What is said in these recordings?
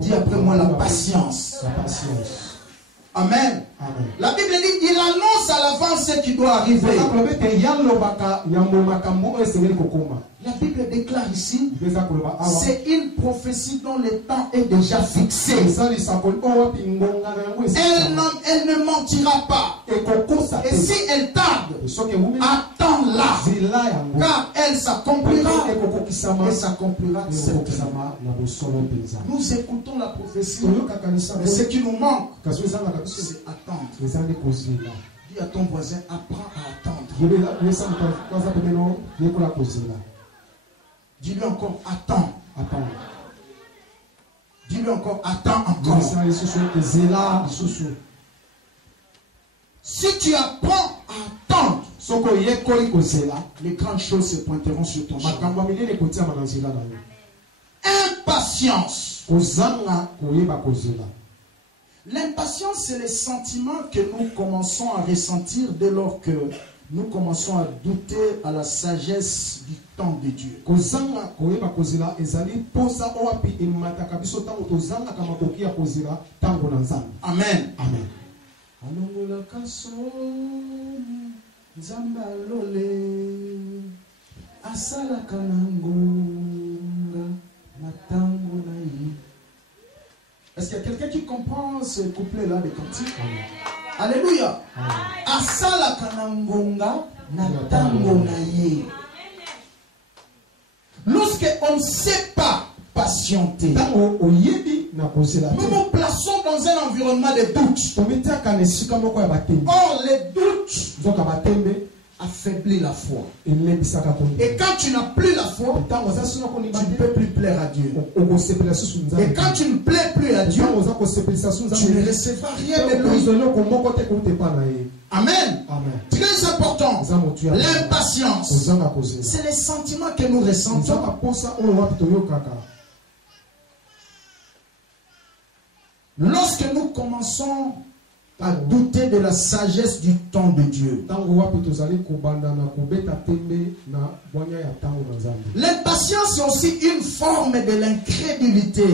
Dis après moi la patience. La patience. Amen. Amen. La Bible dit, il annonce à l'avance ce qui doit arriver. La Bible déclare ici, c'est une prophétie dont le temps est déjà fixé. Elle ne mentira pas. Et si elle tarde, attends-la. Car elle s'accomplira. Elle s'accomplira. Nous écoutons la prophétie. Mais ce qui nous manque, c'est attendre. Dis à ton voisin, apprends à attendre. Dis-lui encore, attends. Dis-lui encore, attends encore. Si tu apprends à attendre, les grandes choses se pointeront sur ton chemin. Impatience. L'impatience, c'est le sentiment que nous commençons à ressentir dès lors que nous commençons à douter à la sagesse du temps de Dieu. Amen. Amen. Est-ce qu'il y a quelqu'un qui comprend ce couplet-là de cantique? Alléluia. Asala kanangonga natango naye. Lorsque on ne sait pas patienter, nous nous plaçons dans un environnement de doute. Or, les doutes affaiblit la foi. Et quand tu n'as plus la foi, tu ne peux plus plaire à Dieu. Et quand tu ne plais plus à Dieu, tu ne recevras rien de lui. Amen. Très important. L'impatience, c'est les sentiments que nous ressentons. Lorsque nous commençons à douter de la sagesse du temps de Dieu. L'impatience est aussi une forme de l'incrédulité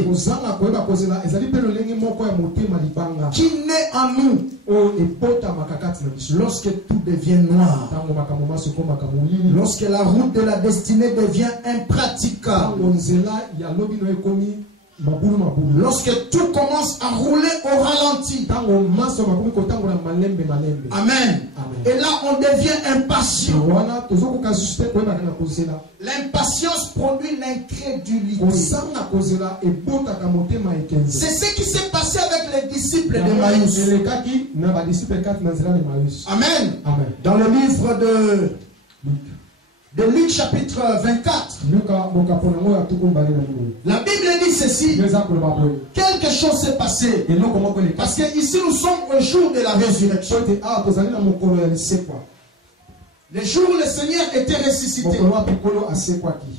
qui naît en nous lorsque tout devient noir, lorsque la route de la destinée devient impraticable, lorsque tout commence à rouler au ralenti. Amen. Et là, on devient impatient. L'impatience produit l'incrédulité. C'est ce qui s'est passé avec les disciples d'Emmaüs. Amen. Dans le livre de Luc chapitre 24. La Bible dit ceci. Quelque chose s'est passé. Parce que ici nous sommes au jour de la résurrection. Le jour où le Seigneur était ressuscité.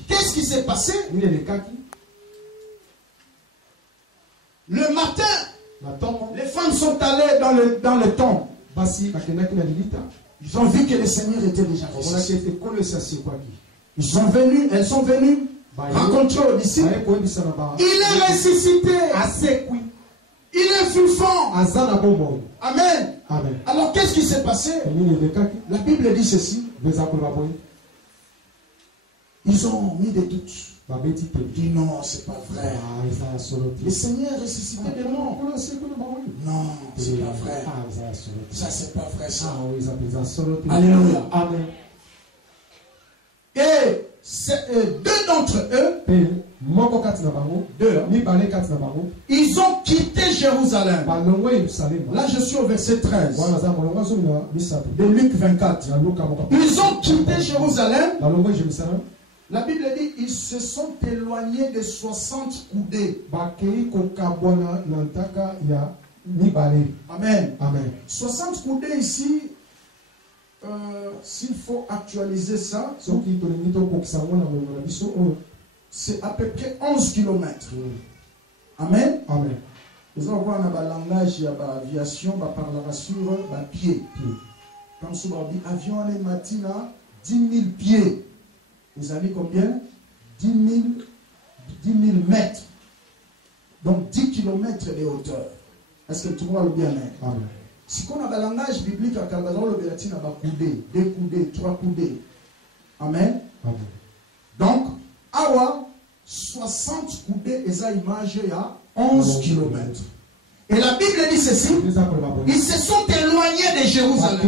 Qu'est-ce qui s'est passé? Le matin, les femmes sont allées dans le tombe. Ils ont vu que le Seigneur était déjà ressuscité. Elles sont venues rencontrer aux disciples. Il est ressuscité. Il est vivant. Amen. Alors qu'est-ce qui s'est passé? La Bible dit ceci. Ils ont mis des doutes. Ils disent non, c'est pas vrai. Le Seigneur est ressuscité de mort. Non, c'est pas vrai. Ça, c'est pas vrai ça. Alléluia. Amen. Et deux d'entre eux, ils ont quitté Jérusalem. Là, je suis au verset 13 de Luc 24. Ils ont quitté Jérusalem. La Bible dit ils se sont éloignés de 60 coudées. Amen. 60 coudées ici, s'il faut actualiser ça, c'est à peu près 11 km. Amen. Nous avons un langage d'aviation, parlera sur pied. Comme si on dit avion les matins, 10 000 pieds. Vous avez combien? 10 000 mètres. Donc 10 km de hauteur. Est-ce que tout le monde a le bien? Amen. Si on a un langage biblique, on a un coudé, 2 coudées, 3 coudées. Amen. Amen. Donc, awa 60 coudées et ça image il y a 11 km. Et la Bible dit ceci, ils se sont éloignés de Jérusalem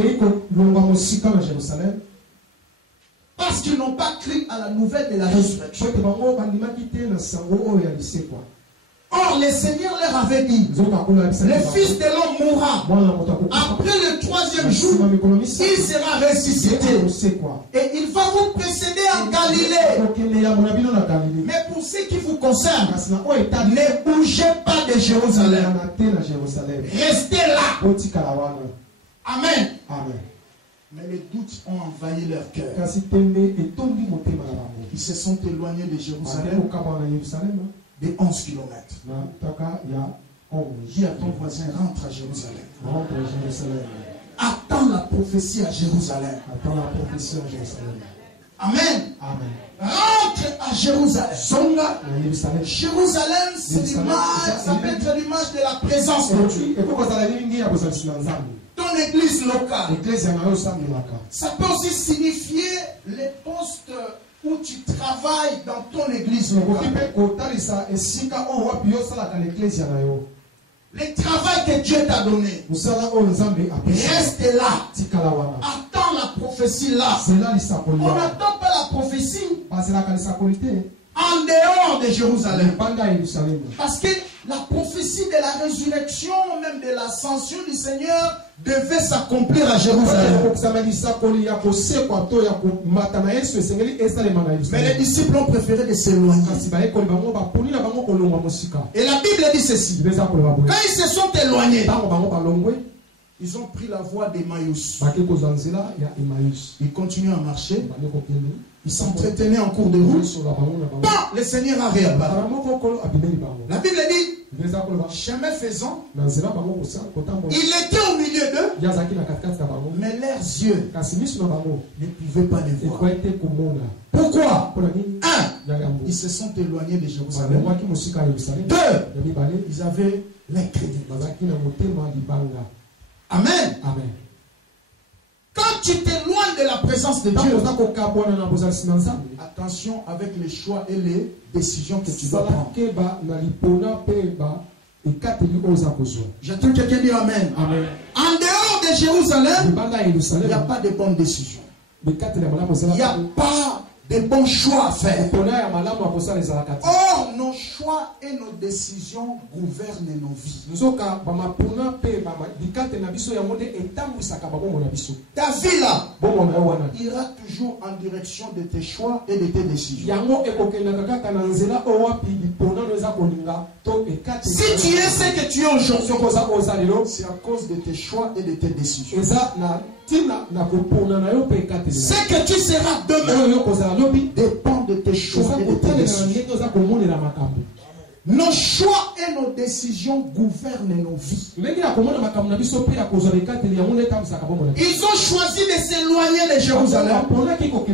parce qu'ils n'ont pas cru à la nouvelle de la résurrection. Or, le Seigneur leur avait dit, le Fils de l'homme mourra. Après le 3e jour, il sera ressuscité. Et il va vous précéder en Galilée. Mais pour ce qui vous concerne, ne bougez pas de Jérusalem. Restez là. Amen. Mais les doutes ont envahi leur cœur. Ils se sont éloignés de Jérusalem de 11 km. Dis à ton voisin, rentre à Jérusalem. Attends la prophétie à Jérusalem. Amen. Rentre à Jérusalem. Jérusalem, c'est l'image, ça peut être l'image de la présence de Dieu. Ton église locale. Ça peut aussi signifier les postes où tu travailles dans ton église locale. Le travail que Dieu t'a donné. Reste là. Attends la prophétie là. On n'attend pas la prophétie en dehors de Jérusalem. Parce que la prophétie de la résurrection, même de l'ascension du Seigneur, devait s'accomplir à Jérusalem. Mais les disciples ont préféré de s'éloigner. Et la Bible dit ceci. Quand ils se sont éloignés, ils ont pris la voie d'Emmaüs. Ils continuent à marcher. Ils s'entretenaient en cours de route. Le Seigneur a réapparu. La Bible dit, chemin faisant, il était au milieu d'eux, mais leurs yeux ne pouvaient pas les voir. Pourquoi? 1. Ils se sont éloignés de Jérusalem. 2. Ils avaient l'incrédulité. Amen. Quand tu t'éloignes de la présence de Dieu, attention avec les choix et les décisions que tu dois prendre. J'attends quelqu'un dire Amen. En dehors de Jérusalem, il n'y a pas de bonnes décisions. Il n'y a pas de bons choix à faire. Or, nos choix et nos décisions gouvernent nos vies. Ta vie là ira toujours en direction de tes choix et de tes décisions. Si tu es ce que tu es aujourd'hui, c'est à cause de tes choix et de tes décisions. Ce que tu seras demain dépend de tes choix et de tes décisions. Nos choix et nos décisions gouvernent nos vies. Ils ont choisi de s'éloigner de Jérusalem. Il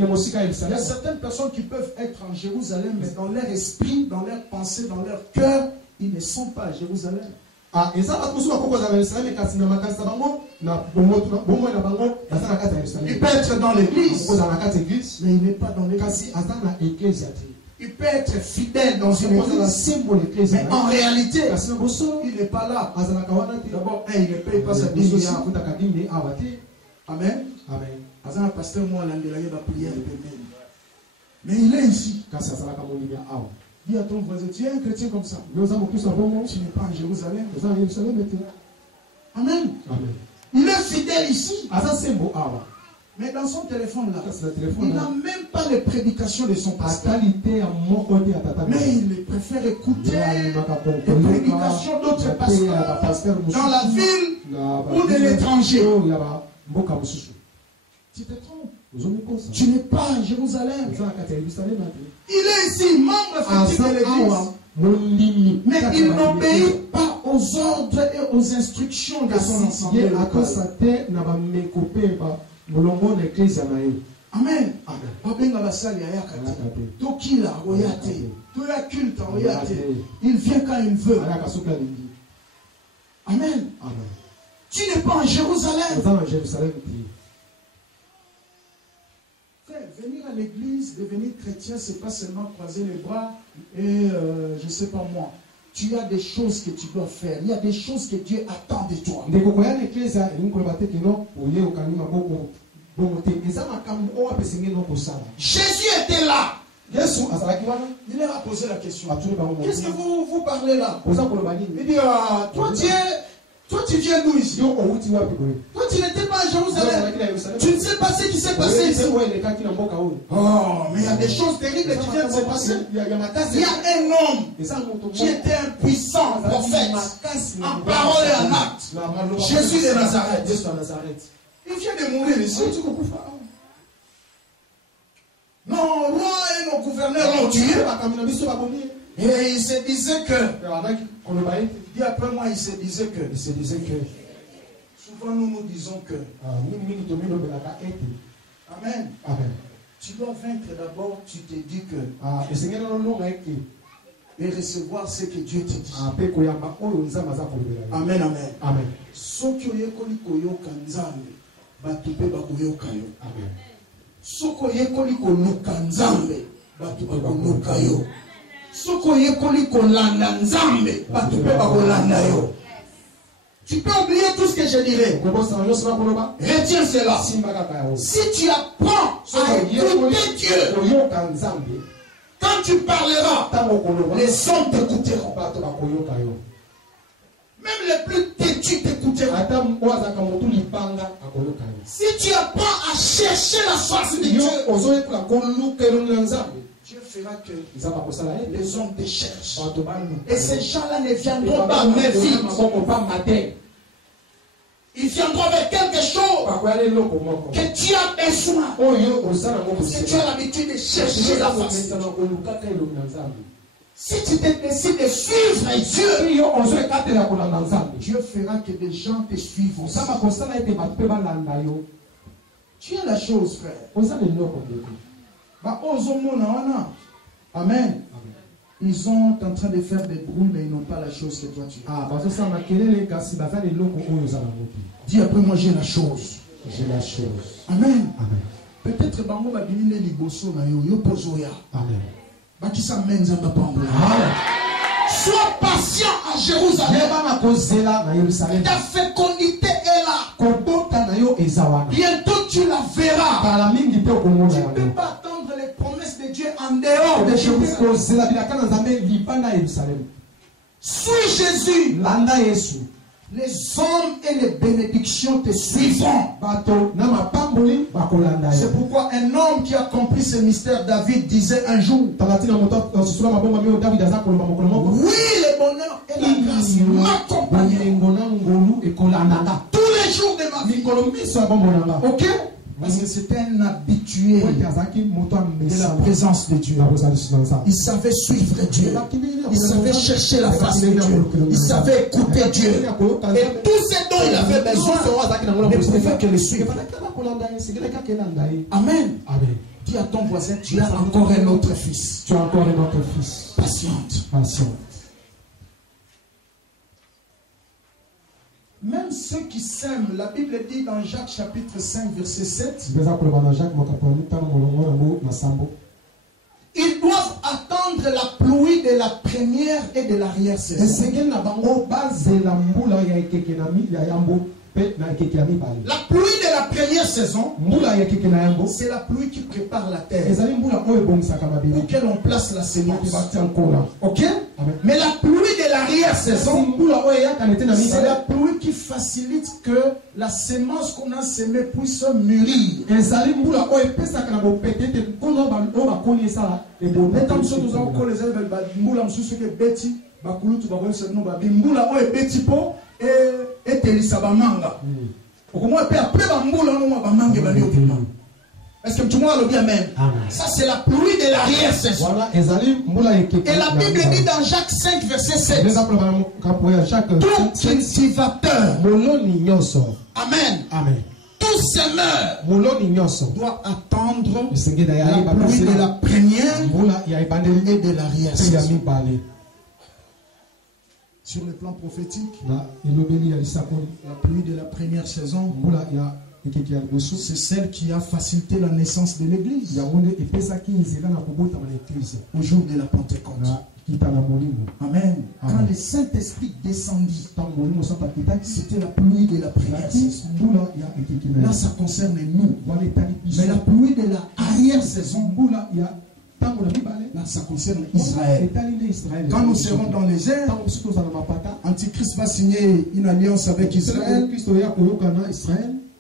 y a certaines personnes qui peuvent être en Jérusalem, mais dans leur esprit, dans leur pensée, dans leur cœur, ils ne sont pas à Jérusalem. Il peut être dans l'église, mais il n'est pas dans l'église. Il peut être fidèle dans une église, mais en réalité, il n'est pas là. D'abord, il ne paye pas sa dîme. Amen. Pasteur, moi, mais il est ici. Dis à ton voisin, tu es un chrétien comme ça. Tu n'es pas à Jérusalem. Amen. Il est fidèle ici. Mais dans son téléphone là, il n'a même pas les prédications de son pasteur. Mais il préfère écouter les prédications d'autres pasteurs dans la ville ou de l'étranger. Tu te trompes. Tu n'es pas à Jérusalem. Il est ici, membre effectif de l'église. Mais il n'obéit pas aux ordres et aux instructions de son assemblée locale. Amen. Il vient quand il veut. Amen. Tu n'es pas en Jérusalem. Frère, venir à l'église, devenir chrétien, c'est pas seulement croiser les bras et je sais pas moi. Tu as des choses que tu dois faire. Il y a des choses que Dieu attend de toi. Jésus était là. Il leur a posé la question. Qu'est-ce que vous parlez là? Il dit, toi tu viens d'où ici? Toi tu n'étais pas à Jérusalem. Tu ne sais pas ce qui s'est passé ici. Oh, mais il y a des choses terribles qui viennent de se passer. Il y a un homme qui était un puissant prophète en parole et en acte. Jésus de Nazareth. Il vient de mourir ici. Nos rois et nos gouverneurs l'ont tué. Et il se disait que. Dis après moi, il se disait que. Souvent nous disons que. Amen. Tu dois vaincre d'abord, tu te dis que. Et recevoir ce que Dieu te dit. Amen, amen. Soki oyekoli koyoka nzambe, batu pe bakoyoka yo. Amen. Soko yekoli koluka nzambe, batu bakoluka yo. Soko yekoli kolanda nzambe, batu pe bakolanda yo. Tu peux oublier tout ce que je dirais. Retiens cela. Si tu apprends à écouter Dieu, quand tu parleras, les hommes t'écouteront. Même les plus têtus t'écouteront. Si tu apprends à chercher la face de Dieu, Dieu fera que les hommes te cherchent. Et ces gens-là ne viendront pas vite. Ils viendront avec quelque chose que tu as besoin. Parce que tu as l'habitude de chercher la face. Si tu décides de suivre Dieu, Dieu fera que des gens te suivent. Tu as la chose, frère. Amen. Ils sont en train de faire des bruits, mais ils n'ont pas la chose que toi tu as. Dis après moi, j'ai la chose. J'ai la chose. Amen. Peut-être bango babini ne liboso na yo yo pozoya. Amen. Bakisa menza bapambo. Sois patient à Jérusalem. Ta fécondité est là. Bientôt tu la verras. Tu ne peux pas attendre les promesses de Dieu en dehors de Jérusalem. Suis Jésus. Les hommes et les bénédictions te suivront. C'est pourquoi un homme qui a compris ce mystère, David, disait un jour: oui, le bonheur et la grâce m'accompagneront tous les jours de ma vie. Ok? Parce que c'était un habitué de la présence de Dieu. Il savait suivre Dieu. Il savait chercher la face de Dieu. Il savait écouter Dieu. Et tout ce dont il avait besoin ne pouvait que le suivre. Amen. Dis à ton voisin: tu as encore un autre fils. Patiente. Même ceux qui sèment, la Bible dit dans Jacques chapitre 5 verset 7, ils doivent attendre la pluie de la première et de l'arrière-saison. La pluie de la première saison, c'est la pluie qui prépare la terre pour que l'on place la semence. Ok? Mais la pluie de l'arrière-saison, c'est la pluie qui facilite que la semence qu'on a semée puisse mûrir. Est-ce que tu vois le bien même? Ça c'est la pluie de l'arrière-saison. Et la Bible dit dans Jacques 5 verset 7, tout cultivateur, Amen, tout Tout semeur doit attendre la pluie de la première et de l'arrière-saison. Sur le plan prophétique, la pluie de la première saison, c'est celle qui a facilité la naissance de l'Église au jour de la Pentecôte. Amen. Quand le Saint-Esprit descendit, c'était la pluie de la première saison. Là, ça concerne nous. Mais la pluie de la arrière-saison, là, ça concerne Israël. Quand nous serons dans les airs, Antichrist va signer une alliance avec Israël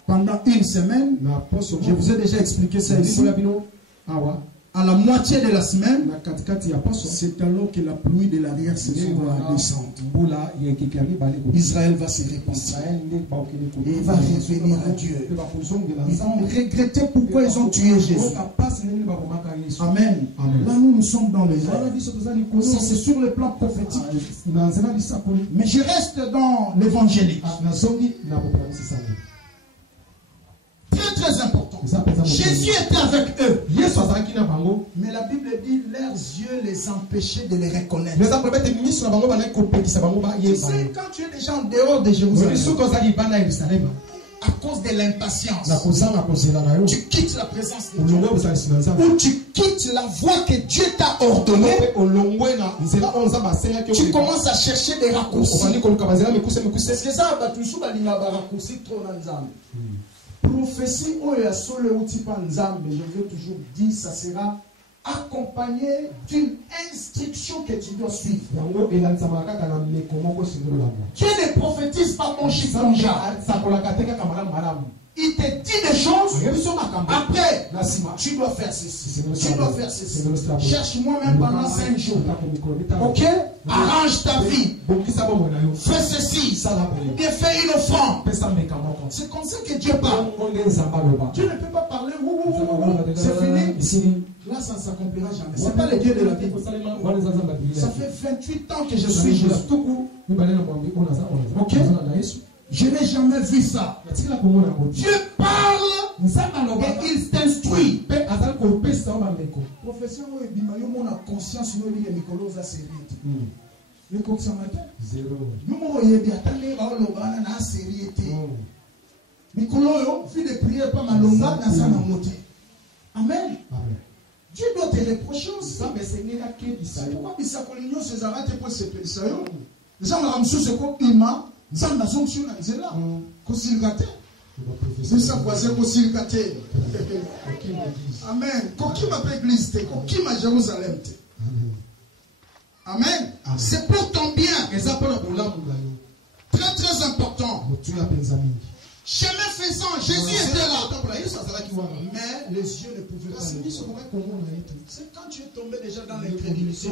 pendant une semaine. Je vous ai déjà expliqué ça ici. À la moitié de la semaine, c'est alors que la pluie de l'arrière-saison va descendre. Israël va se repentir. Et il va revenir à Dieu. Ils vont regretter pourquoi ils ont tué Jésus. Amen. Là, nous sommes dans les airs. Ça, c'est sur le plan prophétique. Mais je reste dans l'évangélique. Très important. Jésus était avec eux. Mais la Bible dit leurs yeux les empêchaient de les reconnaître. C'est quand tu es déjà en dehors de Jérusalem, à cause de l'impatience, tu quittes la présence de Dieu, ou tu quittes la voie que Dieu t'a ordonnée, tu commences à chercher des raccourcis. Est-ce que ça va toujours raccourci trop dans les âmes? Prophétie, je vous ai toujours dit, ça sera accompagné d'une instruction que tu dois suivre. Dieu ne prophétise pas ton chiffre. Il te dit des choses. Après, tu dois faire ceci. Tu dois faire ceci. Cherche-moi même pendant 5 jours. Ok? Arrange ta vie. Fais ceci. Ou bien fais une offrande. C'est comme ça que Dieu parle. Dieu ne peut pas parler. C'est fini. Là, ça ne s'accomplira jamais. Ce n'est pas le Dieu de la Bible. Ça fait 28 ans que je suis Jésus. Ok? Je n'ai jamais vu ça. Dieu parle et il t'instruit. Profession où a conscience de Nicolas Série. Le consommateur. Zéro. Nous avons série. Nicolas, fait des prières pas malonga dans sa moté. Amen. Dieu doit te reprocher aussi. C'est pourquoi Bissakolignon se arrête pour se pécher. Les gens me disent que c'est ima. Zamba zonction na nzela kosilkate c'est voisin kosilkate amen kokima pa église te kokima Jérusalem te amen c'est pour ton bien très très important. Chemin faisant, Jésus était là. Mais les yeux ne pouvaient pas le voir. C'est quand tu es tombé déjà dans l'incrédulité.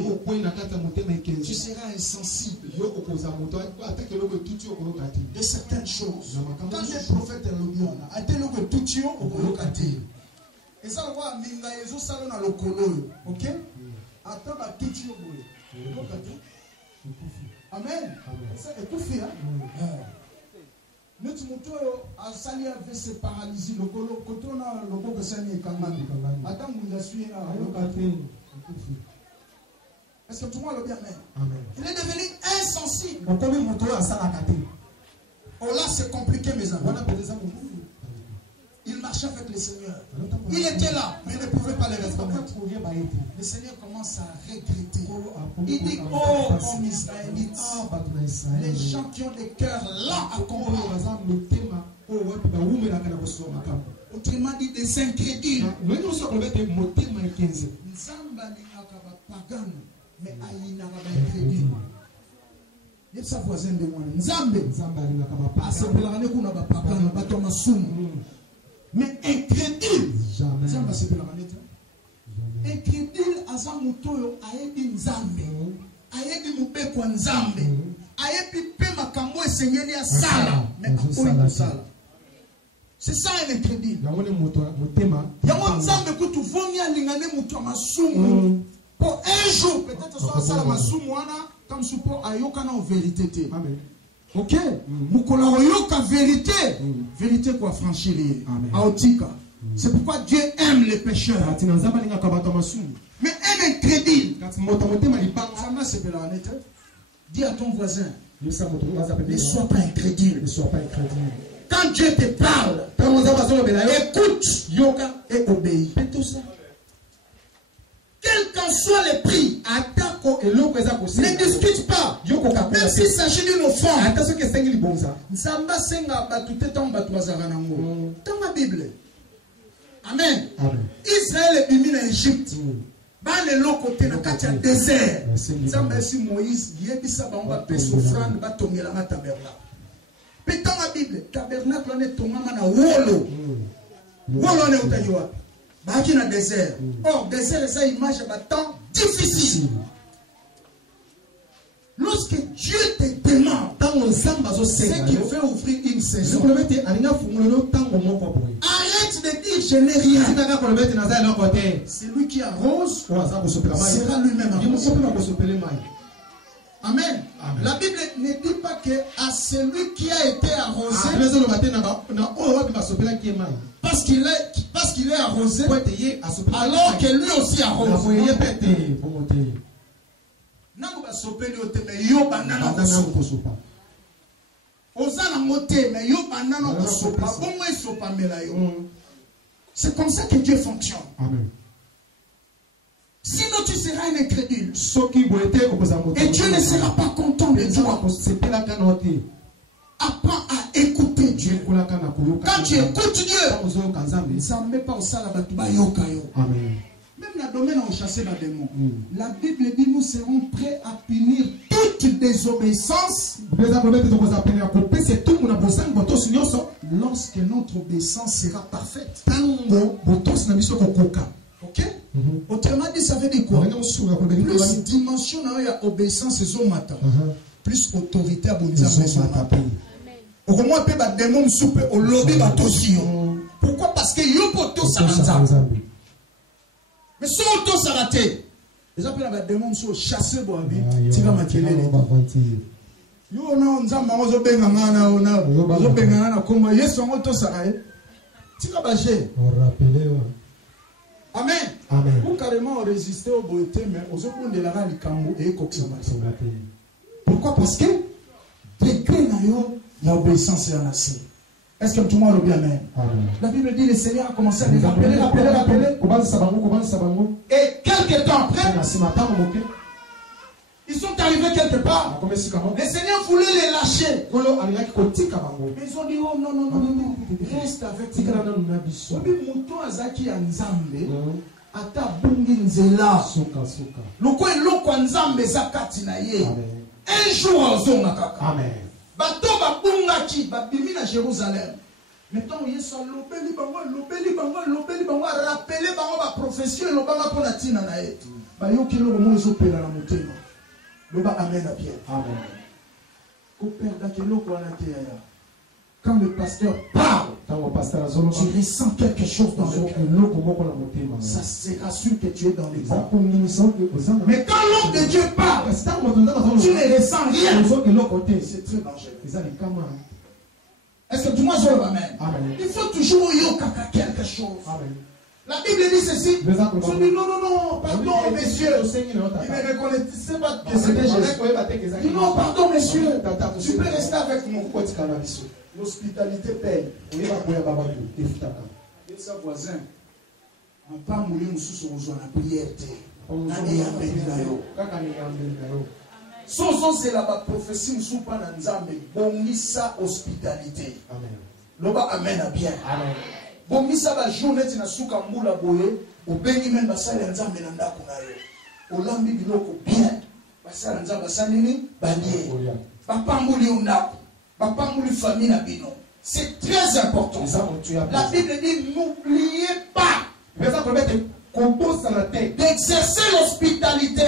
Tu seras insensible de certaines choses. Quand les prophètes a été le tout tu et ça va minga yezo salon na lokolo. OK? Attends ba tout amen. Ça est tout fait. Notre moto a sali avec ses paralysies. Le côté on a le beau que ça n'est qu'un man. Attends, nous assurons est-ce que tout le monde le bien amen? Il est devenu insensible. Oh là, c'est compliqué, mes amis. Il marchait avec le Seigneur. Il était là, mais il ne pouvait pas les reconnaître. Le Seigneur commence à regretter. Il dit, oh, homme israélite, les gens qui ont des cœurs là à comprendre. Autrement dit, des incrédules. Mais incrédule. Il y a sa voisin de moi. Nzambe. Mais incrédule. Incrédule azamutoyo ayebi nzambe. Ayebi mubekwa nzambe. Ayebi pe makambo esengeli ya sala. Mais akoyi sala. C'est ça un incrédule. Yango nzambe kutu vongi alingane mutu amasumu. Pour un jour, peut-être soit ça la masumu wana comme support ayokana en vérité. Amen. Ok? Mukola oyoka vérité. Vérité quoi franchir les. Aotika. C'est pourquoi Dieu aime les pécheurs. Mais aime incrédule. Dis à ton voisin. Ne sois pas incrédule. Ne sois pas incrédule. Quand Dieu te parle, écoute, yoga et obéis. C'est tout ça. Quels qu'en soient les prix, ne discute pas. Même s'il s'agit d'une offrande. Nzamba senga batute tamba tuazara nango. Dans ma Bible. Amen. Israël est bimi en Égypte. Ba le lokote na kati ya désert. Nzamba si Moïse yebisa ba on va payer offrande ba tongela ma tabernacle. Mais dans la Bible, tabernacle on est tongama na wolo. Wolo ne utayoa. Ba ki na désert. Or désert ça image ba temps difficile. Lorsque Dieu te demande, c'est qu'il fait ouvrir une saison. Arrête de dire je n'ai rien. C'est lui qui arrose, sera lui-même arrosé. Amen. La Bible ne dit pas que à celui qui a été arrosé, parce qu'il est arrosé, alors que lui aussi arrose. C'est comme ça que Dieu fonctionne. Amen. Sinon tu seras un incrédule. Et Dieu ne sera pas content de toi. Apprends à écouter Dieu. Quand tu écoutes Dieu, ça ne met pas au salaire. Amen. Même dans le domaine où on chasse les démons, la Bible dit nous serons prêts à punir toute désobéissance lorsque notre obéissance sera parfaite. Ok? Autrement dit, ça veut dire quoi? Plus dimension il y a obéissance et zomata, plus autorité à au moins peut battre des démons soupe au lobby batosio. Pourquoi? Parce que yo poto saranza. Mais si on t'a raté, les appels à la démon sont chassés pour la vie. Tu vas m'attirer. Yo, non, on a un bengana, on a un bengana, comme yes, on t'a saré. Tu vas bâcher. Amen. Amen. Pour carrément résister au beauté, mais aux autres de la rali cambo et coxama. Pourquoi? Parce que degré l'obéissance est en assez. Est-ce que tout le monde est bien? Amen. La Bible dit le Seigneur a commencé à les rappeler. Et quelques temps après, ils sont arrivés quelque part. Le Seigneur voulait les lâcher. Mais ils ont dit oh non, reste avec nous. Un jour, bato babungaki babimi na Jérusalem. Maintenant Yesu lobeli bango rappeler bango ba prophétie lobanga pona tina na yetu. Ba yoki lo mo zo pela na motema. Loba amen à Pierre. Amen. Ko perdre kelo ko na te ya. Quand le pasteur parle, tu ressens quelque chose dans le cœur. Ça sera sûr que tu es dans les bons. Mais quand l'homme de Dieu parle, tu ne ressens rien. C'est très dangereux. Est-ce que tout le monde joue amen? Il faut toujours y quelque chose. La Bible dit ceci. Je dis non, pardon, messieurs. Il ne reconnaissait pas que c'était Jésus. Il dit non, pardon, messieurs. Tu peux rester avec mon l'hospitalité paye. Et sa voisin, on parle de nous sous la prière. C'est la prophétie, nous pas dans Nzambe. Bonisa hospitalité. Loba amen à bien. Bonisa la journée na suka mbula boye. Au béni même basala Nzambe na ndako na yo. Olambi biloko bien. Basala Nzambe basanini balié. Papa mbuli ondako. C'est très important. La Bible dit n'oubliez pas d'exercer l'hospitalité.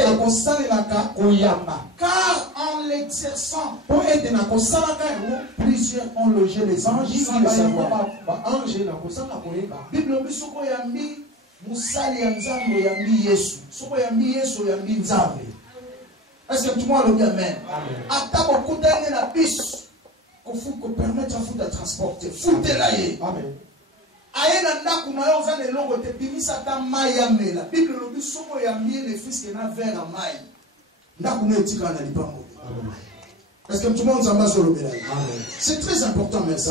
Car en l'exerçant, plusieurs ont logé les anges sans le savoir. Bible soko yambi musali ya nzambe yambi Yesu. Soko yambi Yesu yambi nzambe. Est-ce que tout le monde le dit amen? Ata bokuta na bis. faut permettre à vous de transporter. Foutez-la. Amen. Aye na ndaku na yo za ne longo te bimisa ta mai ya mela. Bible lobi soko ya mie le fils que na vers na mai. Ndaku na etika na lipango. Amen. Est-ce que tout le monde s'en va sur le béla? Amen. C'est très important, merci.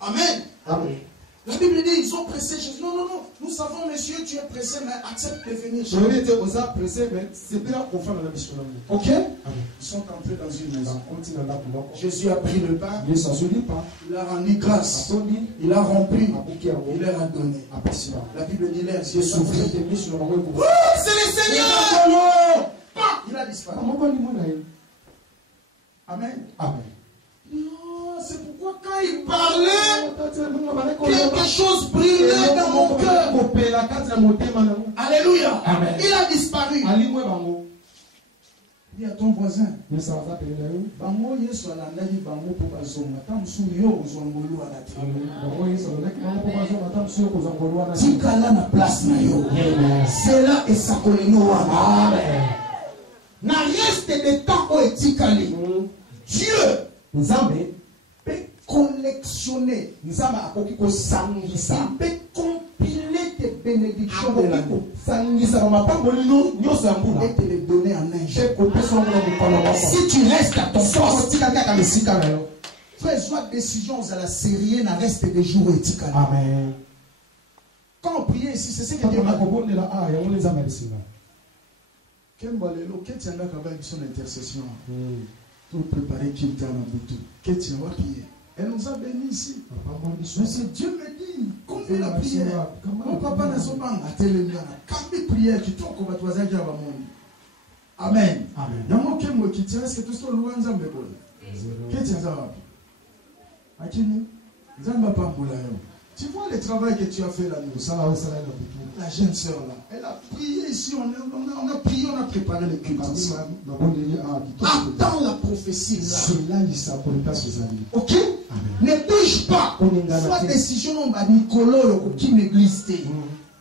Amen. Amen. La Bible dit ils ont pressé Jésus. Non, non, non. Nous savons, monsieur, tu es pressé, mais accepte de venir chez nous. Ok? Ils sont entrés dans une maison. Jésus a pris le pain. Il a rendu grâce. Il a rompu. Il leur a donné. La Bible dit l'air, c'est s'ouvrir. Oh, c'est le Seigneur! Il a disparu. Amen. Amen. Non, c'est pourquoi quand il parlait, quelque chose brillait dans mon cœur. Alléluia. Amen. Il a disparu. Dis à ton voisin. Bango yeso alandaki bango po bazonga. Tamsuri yo ozongolo ala. Tikala na place na yo. C'est là et ça koleno wana. Amen. Na reste de temps au etikali. Dieu Nzambe peut collectionner, Nzambe akoki ko sangisa, peut compiler tes bénédictions de l'année. Sangisa ba mapamboli nyoso ya mbula et te les donner en un. Si tu restes à ton poste, frère, soit décision à la série na reste des jours etikali. Amen. Quand on priait ici, c'est ce que Dieu m'a proposé là. Ah, ya on Nzambe bisina. Kembalelo ketianga kabaki son intercession. Pour préparer quelqu'un dans Boutou. Qu'est-ce qu'on va prier? Elle nous a bénis ici. Mais c'est Dieu me dit, combien la prière? Mon papa n'a pas attelé. Quand il prière, tu trouves qu'on va te voir à mon. Amen. Amen. Il y a un qui me quitte, est-ce que tout ça loin de me qu'est-ce que ça va? Akini, Zamba Pamboula. Tu vois le travail que tu as fait là, la jeune sœur là, elle a prié ici, on a prié, on a préparé le culte. Attends la prophétie là. Ok? Ne bouge pas. Soit décision, on va Nicolo qui m'église.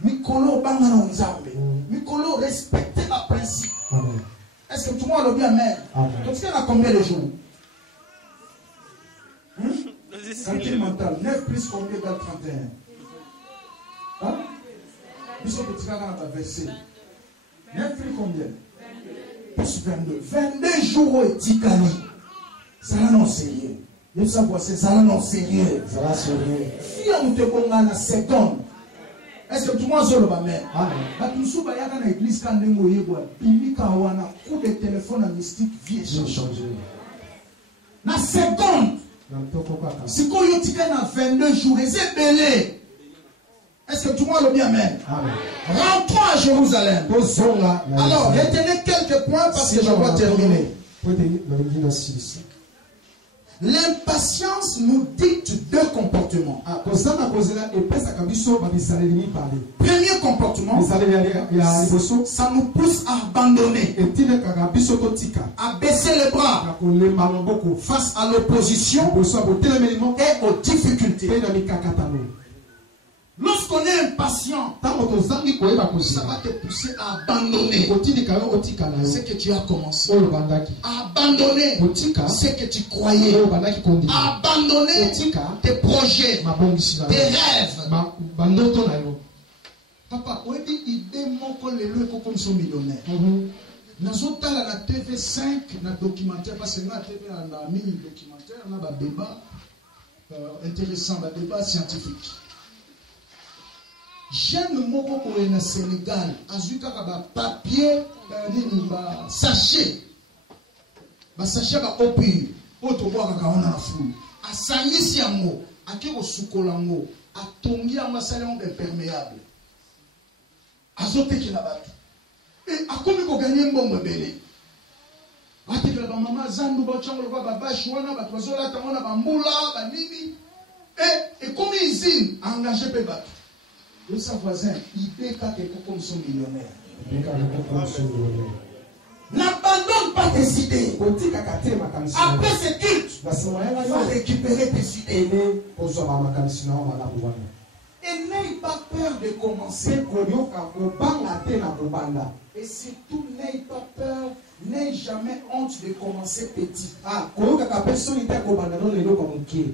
Nicolo Bangana Nzambe. Nicolo respecte la principe. Est-ce que tout le monde a bien amen? Donc il y a combien de jours? Calcul mental. 9 plus combien dans 31? Hein? Nous sommes petits gars dans ta verset. 9 plus combien? Plus 22. 22 jours et tikani. Ça là non sérieux. Vous savez, c'est ça là non sérieux. Ça là sérieux. Si on te connaît en seconde, est-ce que tout le monde se le va mettre? Amen. Tout ce qui est dans l'église, quand on est bois, il y a un coup de téléphone mystique vie changer. Na seconde. Si vous avez 22 jours, c'est belé. Est-ce que tout le monde le bien amen? Rentrons à Jérusalem. Alors, retenez quelques points parce que je dois terminer. L'impatience nous dicte deux comportements. Premier comportement, ça nous pousse à abandonner, à baisser les bras face à l'opposition et aux difficultés. Lorsqu'on est impatient, ça va te pousser à abandonner ce que tu as commencé, à abandonner ce que tu croyais, à abandonner tes projets, tes rêves. Papa, on dit idée mon les comme sont millionnaires. Nous la TV5, na documentaire parce que na TV on a mis documentaire, on a un débat intéressant, un débat scientifique. Jeune moko ko na Sénégal azuka ka papier ba sachet ba opi oto kwa ka ona na fulu asangisi yango akiko sukola ngo atongi yango asale ngo imperméable azoteki na bato et akomi ko gagner mbongo belé atekela ba mama zandu ba chango ba babashi wana bato bazola tamona ba mbula ba nini et komi izine engager pe bato. Le sa voisin, il déclare quelqu'un comme son millionnaire. N'abandonne pas tes idées. Après ce culte, tu vas récupérer tes idées. Et n'aie pas peur de commencer. Et surtout, n'aie pas peur N'aie jamais honte de commencer petit. Ah, koyoka ka personne ita ko bandano lelo ko mukie.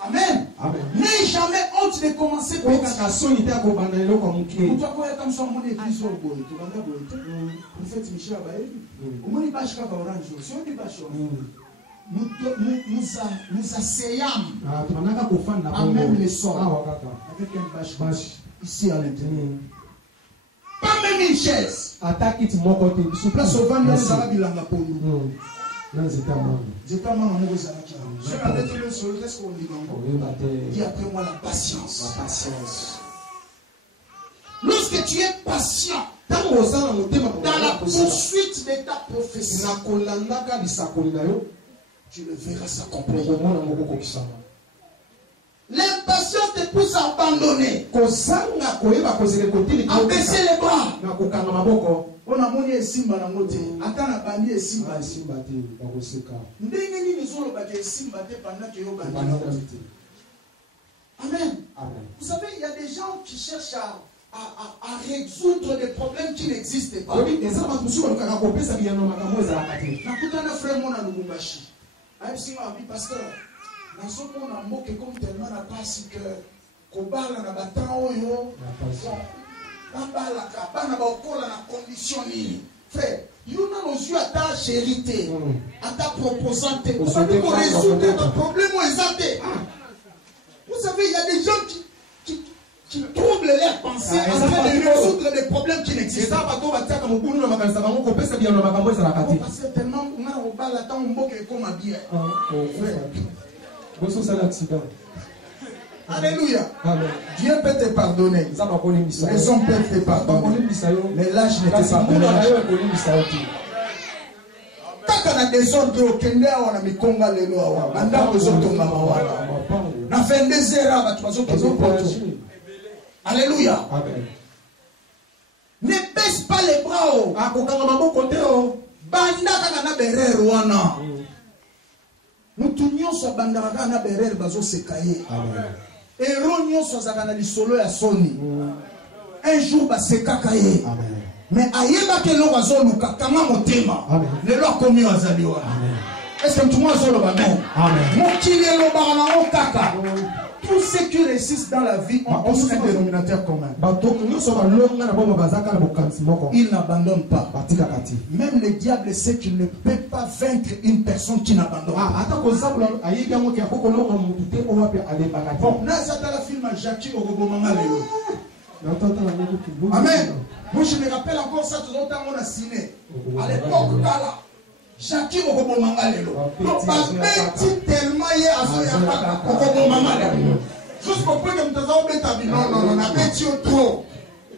Amen. Amen. N'aie jamais honte de commencer petit. Koyoka ka sonne ita ko bandano lelo ko mukie. Mutu akoya comme ça mon église au boy, tu vas boy. Prophète Michel Abaye. Au moins il va jusqu'à orange. Si on dit pas chaud. Nous asseyons à même les sorts avec un bâche ici à l'intérieur. Pas même une chaise. Attaque mon côté. Place au vent, nous avons bilanga pour nous. Non, c'est pas mal. C'est pas mal, on vous a dit. Je vais mettre le sol, qu'est-ce qu'on dit encore? Dis après moi la patience. La patience. Lorsque tu es patient dans la poursuite de ta prophétie, tu le verras s'accomplir. L'impatience te pousse à abandonner, à baisser les bras. On a moni esimba na mote, atana bandi esimba te bakoseka. Ndenge nini zolo ba esimba te pendant que yo bandi na mote. Amen. Amen. Vous savez, il y a des gens qui cherchent à résoudre des problèmes qui n'existent pas. Nakutana frère mon na Lubumbashi. Pasteur, dans ce monde, on a moqué comme tellement n'a pas si que Kobala n'a pas tant oyo. Kobala n'a pas la condition ni. Frère, il y a nos yeux à ta chérité, à ta proposante. Pour résoudre ton problème exacté. Vous savez, il y a des gens qui troublent leurs pensées afin de résoudre des problèmes qui n'existent pas. Parce que tellement on a Kobala tant on moque comme un bien. Alléluia. Amen. Dieu peut te pardonner. Les hommes peuvent te pardonner. Mais l'âge ne te pardonne pas. Quand on a des ordres au Kenya, on a mis Konga lelo awa. Banda ozoto mama wana. Na fin des heures, tu vas Alléluia. Amen. Ne baisse pas les bras. Banda kaka na berer wana. Mutu nyonso bandaka na berer bazo sekaye. Amen. Ero nyonso azaka na lisolo ya soni. Un jour basekaka ye. Amen. Mais ayeba ke lo bazoluka kama motema. Lelo akomi azali wana. Est-ce que tout le monde zolo ba amen? Amen. Mokili lo bana o kaka. Tous ceux qui réussissent dans la vie ont tous un dénominateur commun. Ils n'abandonnent pas. Même le diable sait qu'il ne peut pas vaincre une personne qui n'abandonne pas. Bon, là, ça t'a la film à Jackie Ogobomanga Lelo. Amen. Moi, je me rappelle encore ça tout le temps, on a signé. À l'époque, là, Jackie Ogobomanga Lelo. Petit tellement hier à Soyaka Ogobomanga Lelo. Jusqu'au point que nous avons dit non, on a petit trop.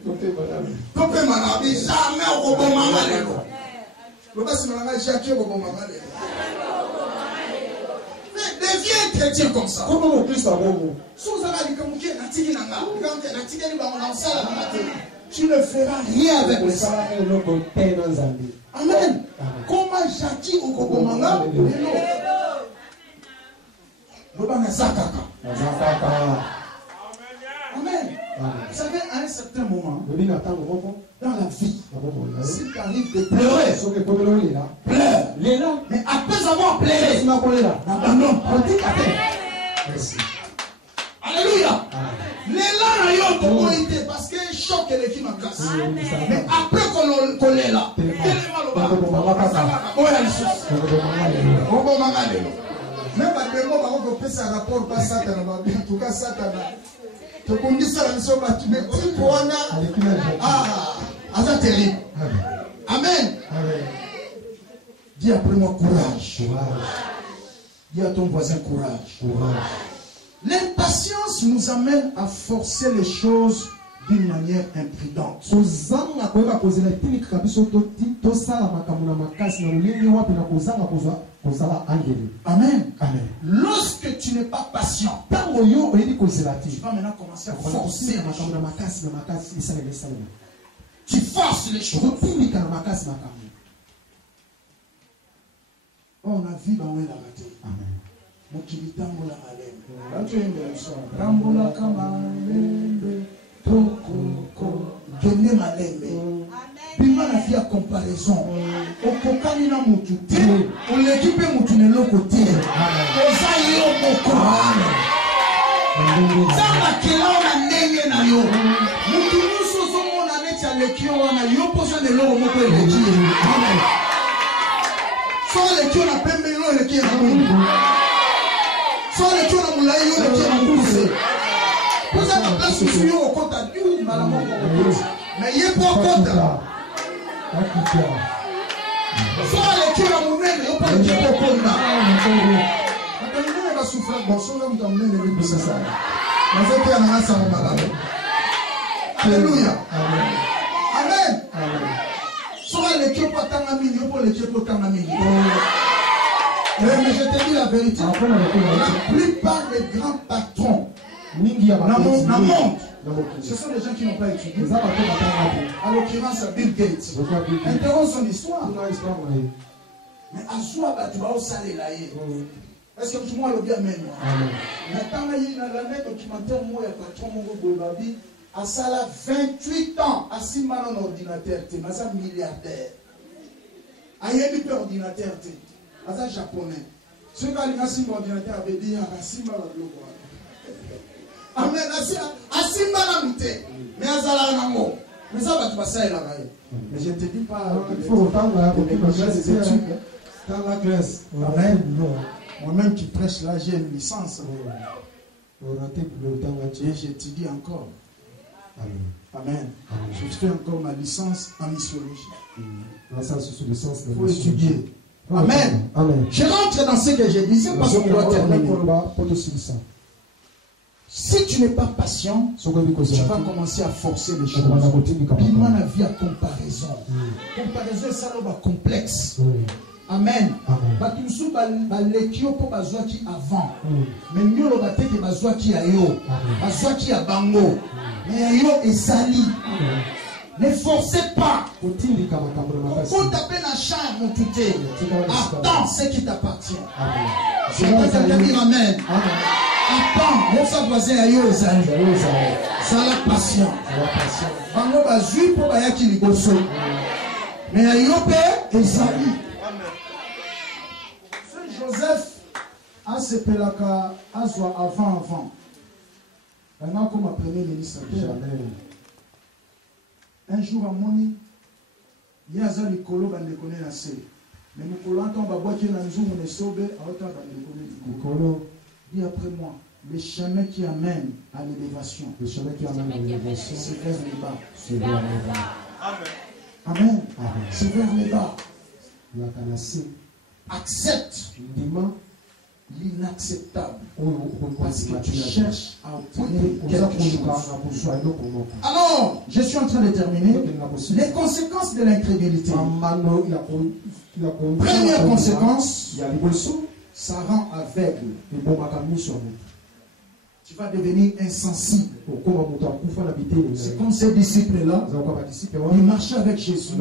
Topé Manabi, jamais Ogobomanga Lelo. Le bas, c'est Jackie Ogobomanga Lelo. Deviens chrétien comme ça. Comment on peut savoir? Tu ne feras rien avec le sang. Amen. Comment Jackie Ogobomanga Lelo? Amen. Vous savez, à un certain moment, dans la vie, s'il t'arrive de pleurer, pleure. Mais après avoir pleuré, n'abandonne pas. Alléluia. L'élan a eu autorité parce que choc et les films en casse. Mais après qu'on est là, même pas de mots, on peut faire un rapport pas Satan, en tout cas Satan. Tu peux dire ça la mission, mais tu peux c'est terrible. Amen. Dis après moi courage. Dis à ton voisin courage. L'impatience nous amène à forcer les choses d'une manière imprudente. Amen. Amen. Lorsque tu n'es pas patient, tu vas maintenant commencer à forcer les choses. Tu forces les choses. On a vu dans la raté. Amen. Gende malembe. Bima na vie à comparaison. Okokani na mutu te. On l'équipe mutu ne l'okote. Oza yo moko. Zamba kela na ndenge na yo. Mutu nyuso zomo na neti ya lekio wana yo posa ne loko moko eleki. So lekio na pembe yo eleki na mungu. So lekio na mulai yo eleki na mukuse. Posa na place usu yo okota yu malamoko okota. Mais il est pas content. Soit les qui ont mon nez, ils pas les qui ont content. Quand on va souffrir, bon, soit on va mener les bus à ça. On va faire un ensemble malade. Alléluia. Amen. Soit les qui ont pas tant d'amis, ils pas les qui ont tant d'amis. Mais je te dis la vérité. La plupart des grands patrons dans le monde, ce sont des gens qui n'ont pas étudié. À l'occurrence, Bill Gates. Interromps son histoire. Mais à soi, tu vas au salé là. Est-ce que tout le monde le dit amen? Maintenant, il y a un documentaire, moi, il y a patron, mon Babi, à ça là, 28 ans, à 6 mal en ordinateur, tu es un milliardaire. À y a un ordinateur, tu es un japonais. Ce qui a un ordinateur avait dit, à 6 mal en global. Amen. Asimba na mute. Mais azala na mo. Mais ça va tu passer là bas. Mais je te dis pas il faut autant là pour que les études dans la classe. Amen. Moi-même qui prêche là, j'ai une licence. Et j'étudie encore. Amen. Je fais encore ma licence en missiologie. Il faut étudier. Amen. Je rentre dans ce que j'ai dit, c'est parce qu'on doit terminer. Si tu n'es pas patient, tu vas commencer à forcer les choses. Piment la vie à comparaison. Comparaison, ça va complexe. Amen. Batumsu balekio pour bazwa qui avant. Mais mieux le baté que bazwa qui a yo. Bazwa qui a bango. Mais yo est sali. Ne forcez pas. Quand t'appelles un chat à mon touté, attends ce qui t'appartient. Je vais te dire amen. Attends, mon voisin a yo est sali. Ça la patience. Bango bazui pour bayaki ligoso. Mais yo est sali. Joseph a ce pelaka azwa avant. Maintenant comme premier ministre. Un jour à Moni, il y a un Nicolo qui connaît la série. Mais Nicolo entend Babouaki dans le zoom, on est sauvé, à autant Nicolo dit après moi, le chemin qui amène à l'élévation. Le chemin qui amène à l'élévation, c'est vers les bas. C'est vers les bas. Amen. C'est vers les bas. Accepte l'inacceptable parce que tu cherches à obtenir quelque chose. Alors, je suis en train de terminer. Les conséquences de l'incrédulité. Première conséquence, ça rend aveugle. Tu vas devenir insensible. C'est comme ces disciples-là. Ils marchaient avec Jésus.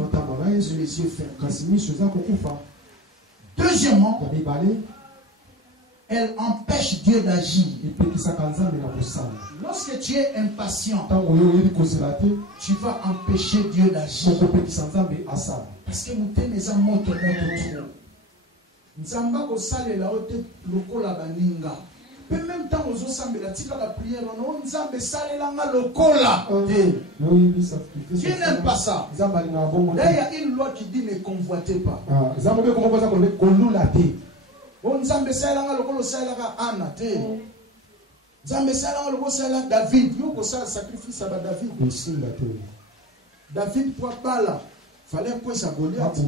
Les yeux fermés. Deuxièmement, elle empêche Dieu d'agir. Lorsque tu es impatient, tu vas empêcher Dieu d'agir. Parce que nous sommes monté trop. Nzamba ko sale la ote lokola baninga. Pe même temps aux ensemble la tika la prière on nzambe sale la nga lokola. Dieu n'aime pas ça. Là il y a une loi qui dit ne convoitez pas. On nzambe sale la nga lokola sale la Anna te. Nzambe sale la nga lokola sale David. Yo ko sale sacrifice à David. David pour bala. Fallait quoi ça Goliath.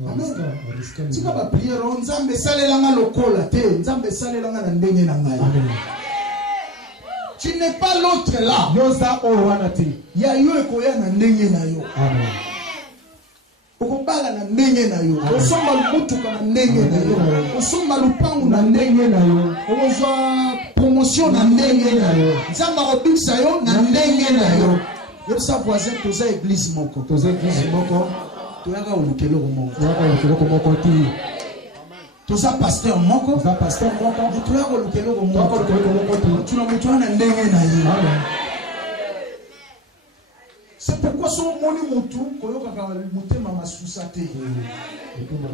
Amen. Tika ba prière on nzambe salela nga lokola te nzambe salela nga na ndenge na ngai. Tu n'es pas l'autre là. Yoza o wana te. Ya yo ekoya na ndenge na yo. Amen. Okobala na ndenge na yo. Osomba lukutuka na ndenge na yo. Osomba lupangu na ndenge na yo. Ozwa promotion na ndenge na yo. Nzamba robikisa yo na ndenge na yo. Yebisa voisin toza église moko. Toza église moko. Tu as pasteur moko. Tu as pasteur moko. Tu as so moni mutu koyoka ka mutema masusa te.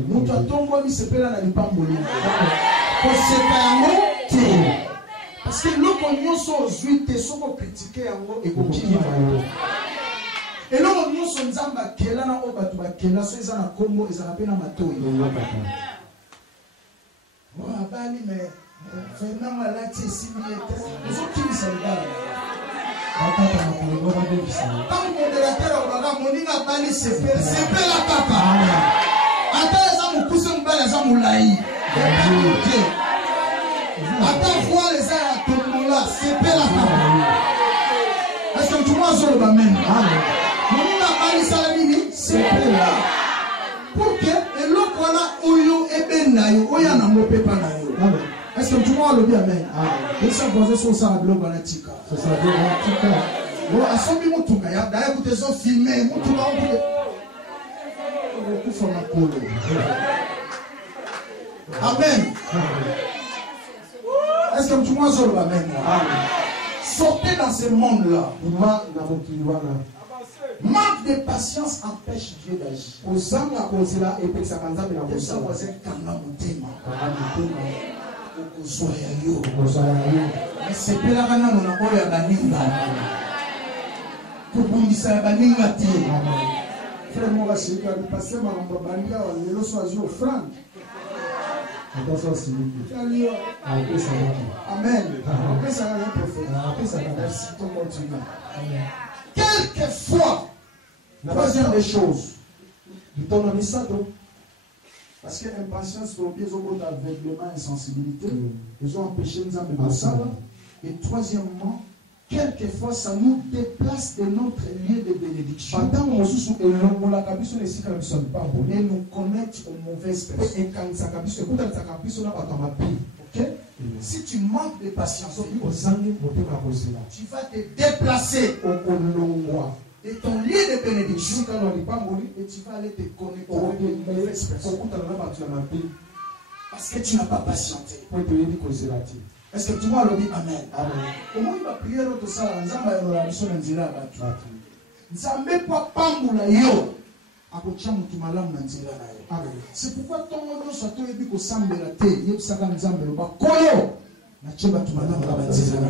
Mutu atongo mi sepela na lipamboli. Ko sepa yango te. Parce que loko nyonso ozwi te soko critiquer yango ekokima. Et loko nyonso nzamba kela na obatu bakela so eza na kombo ezala pe na matoyi. Wa bali me vraiment malati similete. Ezokimisa libala. Quand modérateur obaga moninga bali sepela kaka. Ata eza mukuse mbala eza mulai. Ata voile eza ya tokola sepela kaka. Est-ce que tout le monde a le bamen? Moninga bali sala nini? Sepela. Pour que eloko wana oyo ebenda yo oya na mopepa na yo. Est-ce que tout le monde a le bien? Amen. Et ça posé sur ça blog à tika. C'est ça tika. Bon, à son bimo tunga ya d'ailleurs vous tes filmé, mon tunga on beaucoup sur ma polo. Amen. Est-ce que tout le monde a le amen? Sortez dans ce monde-là. Manque de patience empêche Dieu d'agir. Osanga konsela epekisa kanzambe na Dieu konsela. voisin kanga mutema. Sepelaka nano na oyo ya baninga kobundisa ya baninga te. Frère moko asiki alipase makambo ya baninga wa lelo so azwi ofrande attention asiliki aliyo apesaka. Amen. Apesaka na prophète. Apesaka. Merci, on continue. Quelquefois, troisième des choses, Bitona misato. parce que l'impatience pour les autres aveuglement, insensibilité, ils ont empêché nous de passer. Et troisièmement, quelquefois, ça nous déplace de notre lieu de bénédiction. Et nous connecte aux mauvaises personnes. Ok? Si tu manques de patience, tu vas te déplacer de ton lieu de bénédiction et tu vas aller te connecter avec les mauvaises personnes. Parce que tu n'as pas patienté. Est-ce que tu vois le dit Amen? Comment il va prier l'autre ça? C'est pourquoi ton nom soit tout ébi ko sambela te yebisaka nzambe lo bakoyo na cheba tumalama la banzela na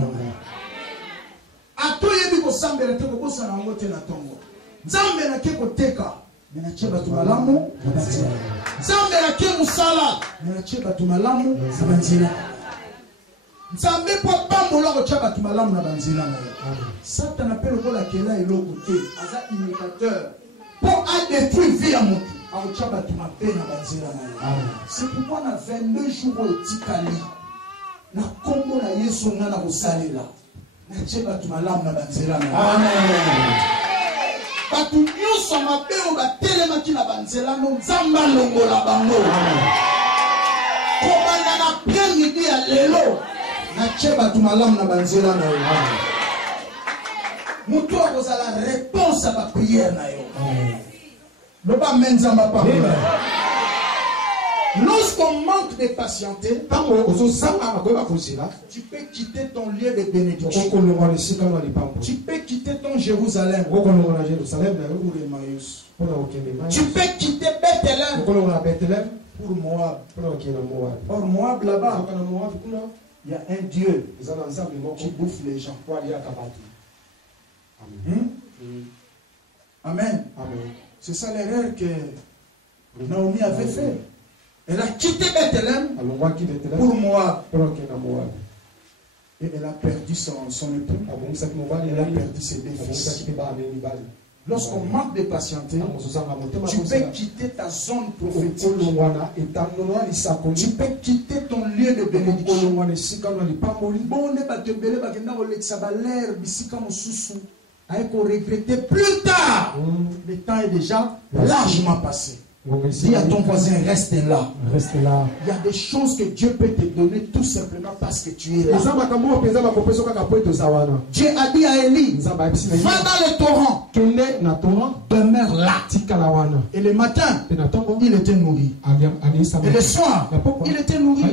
ato yebi ko sambela te ko bosa na ngote na tongo nzambe na ke ko teka na cheba tumalamu na banzela nzambe na ke musala na cheba tumalamu na banzela nzambe po pambola ko cheba tumalamu na banzela na Satan appelle ko la kela eloko te aza imitateur pour détruire vie à mon c'est pourquoi on a 22 jours au Tikali. Na kombo na Yesu na kosalela. Na cheba tumalam na banzela na. Amen. Batu nyuso mabe o batelema ki na banzela no nzamba longola bango. Kobanda na premidi ya lelo. Na cheba tumalam na banzela na yo. Mutu akozala réponse à la prière na yo. Lorsqu'on manque de patienter, tu peux quitter ton lieu de bénédiction. Tu peux quitter ton Jérusalem. Tu peux quitter Bethléem pour Moab. Or Moab là-bas, il y a un Dieu qui bouffe les gens. Amen. C'est ça l'erreur que Naomi avait fait. Elle a quitté Bethléem pour Moab. Et elle a perdu son époux. Elle a perdu ses deux fils. Lorsqu'on manque de patienter, tu peux quitter ta zone prophétique. Tu peux quitter ton lieu de bénédiction. Avec regretter plus tard. Le temps est déjà largement passé. Dis à ton voisin, reste là. Reste là. Il y a des choses que Dieu peut te donner tout simplement parce que tu es là. Dieu a dit à Élie, va dans le torrent, demeure là. Et le matin, il était nourri. Et le soir, il était nourri.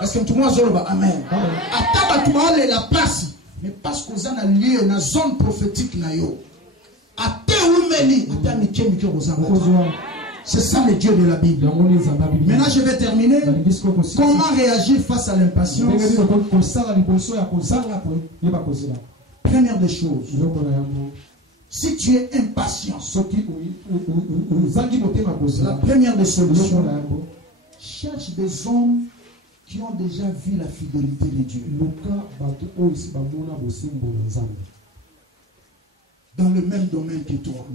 Est-ce que tout le monde a amen? Ataba tout le monde la place. Mais parce qu'on a un lieu, une zone prophétique na yo. C'est ça le Dieu de la Bible. Maintenant je vais terminer. Comment réagir face à l'impatience? Première des choses. Si tu es impatient, la première des solutions, cherche des hommes qui ont déjà vu la fidélité de Dieu. Dans le même domaine que toi.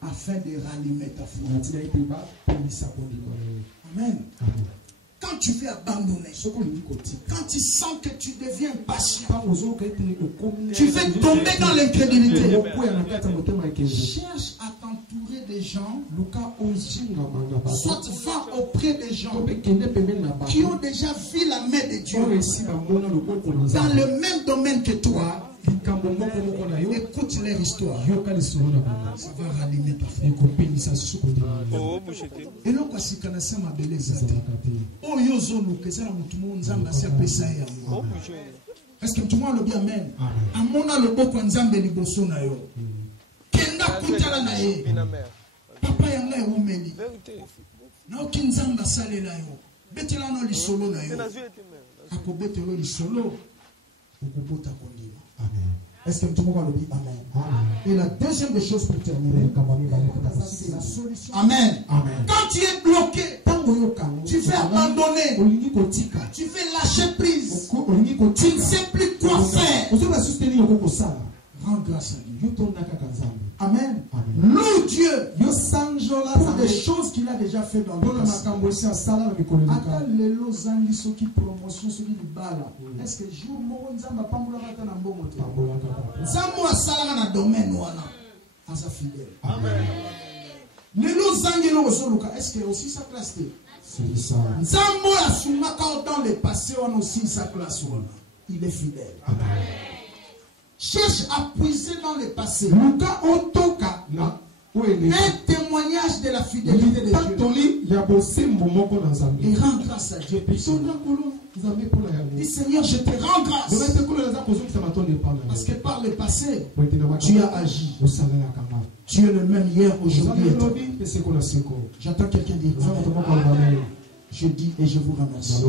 Afin de rallumer ta foi. Amen. Quand tu veux abandonner, quand tu sens que tu deviens patient, tu veux tomber dans l'incrédulité, cherche à t'entourer des gens, soit va auprès des gens qui ont déjà vu la main de Dieu dans le même domaine que toi. Écoute leur histoire. Ça va rallumer ta foi. Et donc, si tu as ma beleza, est-ce que tout le monde le dit amen? Amona le beau kwanzambe liboso na yo. Kenda kutala na ye. Papa yanga e umeli. Na okinzamba salela yo. Betela no lisolo na yo. Akobetelo lisolo. Okobota kondima. Amen. Est-ce que tout le monde le dit amen? Et la deuxième des choses pour terminer, c'est la solution. Amen. Amen. Quand tu es bloqué, tu fais abandonner, tu fais lâcher prise, tu ne sais plus quoi faire. Rends grâce à Dieu. Amen. Loue Dieu pour des choses qu'il a déjà fait dans le passé. Est-ce que jour où Nzamba pambola bata na mbongo te? Nzamba asala na domaine wana asa fidèle. Amen. Lelo zangi lo soluka, est-ce que aussi sa classe te? C'est ça. Nzamba asumaka dans le passé wana aussi sa classe wana. Il est fidèle. Amen. Cherche à puiser dans le passé. Luka otoka na un témoignage de la fidélité de Dieu. Et rends grâce à Dieu. Dis Seigneur, je te rends grâce. Parce que par le passé, tu as agi. Tu es le même hier, aujourd'hui. J'attends quelqu'un dire amen. Je dis et je vous remercie.